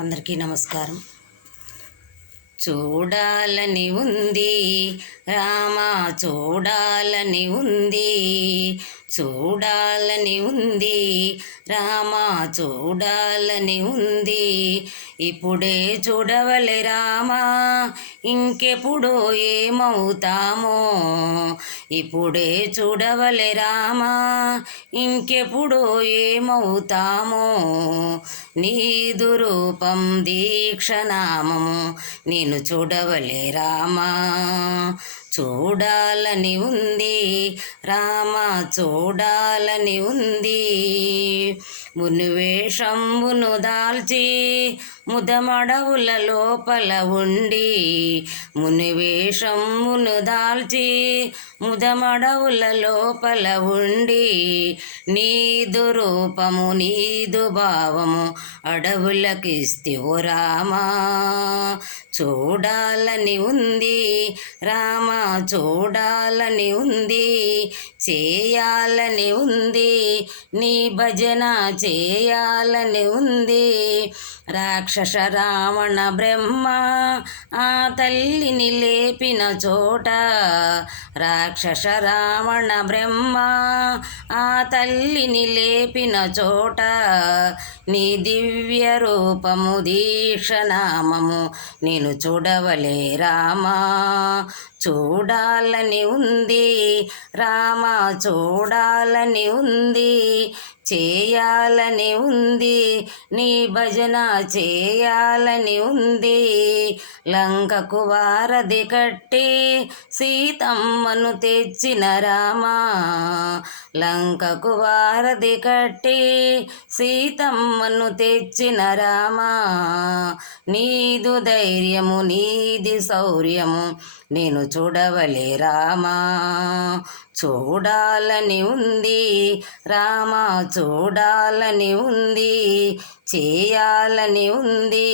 అందరికీ నమస్కారం. చూడాలని ఉంది రామా, చూడాలని ఉంది, చూడాలని ఉంది రామా, చూడాలని ఉంది. ఇప్పుడే చూడవలె రామా, ఇంకెప్పుడు ఏమవుతామో. ఇప్పుడే చూడవలె రామా, ఇంకెప్పుడు ఏమవుతామో. నీదు రూపం దీక్షనామము నేను చూడవలె రామా, చూడాలని ఉంది రామా, చూడాలని ఉంది. మునివేషంబును దాల్చి ముదమడవుల లోపల ఉండి, మునివేషంబును దాల్చి ముదమడవుల లోపల ఉండి, నీదు రూపము నీదు భావము అడవులకిస్తివు రామా, చూడాలని ఉంది రామా, చూడాలని ఉంది, చేయాలని ఉంది, నీ భజన చేయాలని ఉంది. రాక్షస రావణ బ్రహ్మ ఆ తల్లిని లేపిన చోట, రాక్షస రావణ బ్రహ్మ ఆ తల్లిని లేపిన చోట, నీ దివ్య రూపము దీక్షనామము నేను చూడవలె రామా, చూడాలని ఉంది రామా, చూడాలని ఉంది, చేయాలని ఉంది, నీ భజన చేయాలని ఉంది. లంకకు వారధి కట్టి సీతమ్మను తెచ్చిన రామా, లంకకు వారధి కట్టి సీతమ్మను తెచ్చిన రామా, నీదు ధైర్యము నీది శౌర్యము నేను చూడవలె రామా, చూడాలని ఉంది రామా, చూడాలని ఉంది, చేయాలని ఉంది,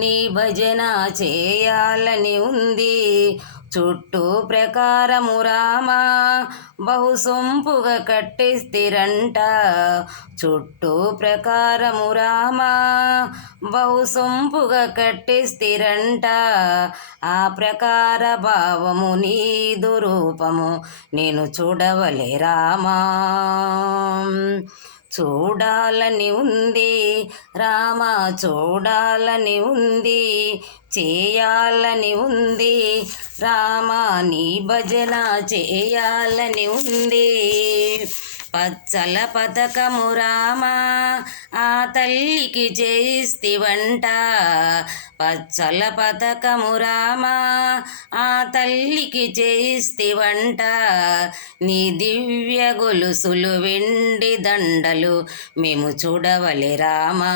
నీ భజన చేయాలని ఉంది. చుట్టూ ప్రకారము రామా బహుసొంపుగా కట్టిస్తిరంట, చుట్టూ ప్రకారము రామా బహుసొంపుగా కట్టిస్తిరంట. ఆ ప్రకార భావము నీదు రూపము నేను చూడవలె రామా, చూడాలని ఉంది రామా, చూడాలని ఉంది, చేయాలని ఉంది రామా, నీ భజన చేయాలని ఉంది. పచ్చల పథకము రామా ఆ తల్లికి చేయిస్తివంట, పచ్చల పథకము రామా ఆ తల్లికి చేయిస్తివంట. నీ దివ్య గొలుసులు వెండి దండలు మేము చూడవలె రామా,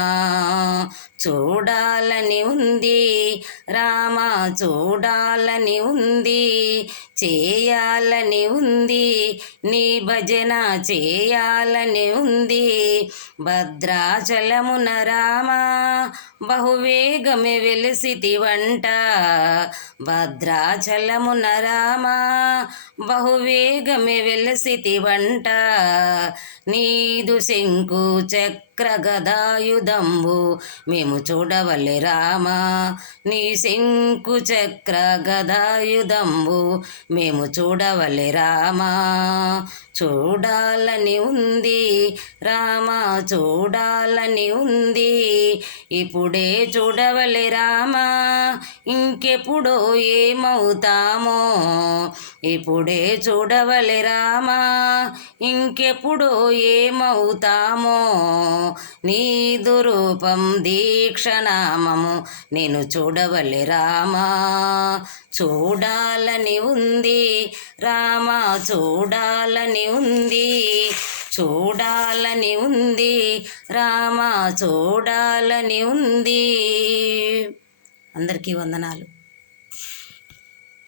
చూడాలని ఉంది రామా, చూడాలని ఉంది, చేయాలని ఉంది, నీ భజన చేయాలని ఉంది. భద్రాచలమున రామా బహువేగమే వెలిసితివంట, భద్రాచలమున రామా బహువేగమే వెలిసితివంట. నీదు శంకు చక్ర గదాయుధంబు మేము చూడవలె రామా, నీ శంకు చక్ర గదాయుధంబు మేము చూడవలె రామా, చూడాలని ఉంది రామా, చూడాలని ఉంది. ఇప్పుడే చూడవలె రామా, ఇంకెప్పుడో ఏమవుతామో. ఇప్పుడే చూడవలె రామా, ఇంకెప్పుడో ఏమవుతామో. నీదు రూపం దీక్షనామము నేను చూడవలె రామా, చూడాలని ఉంది రామా, చూడాలని ఉంది, చూడాలని ఉంది రామా, చూడాలని ఉంది. అందరికీ వందనాలు.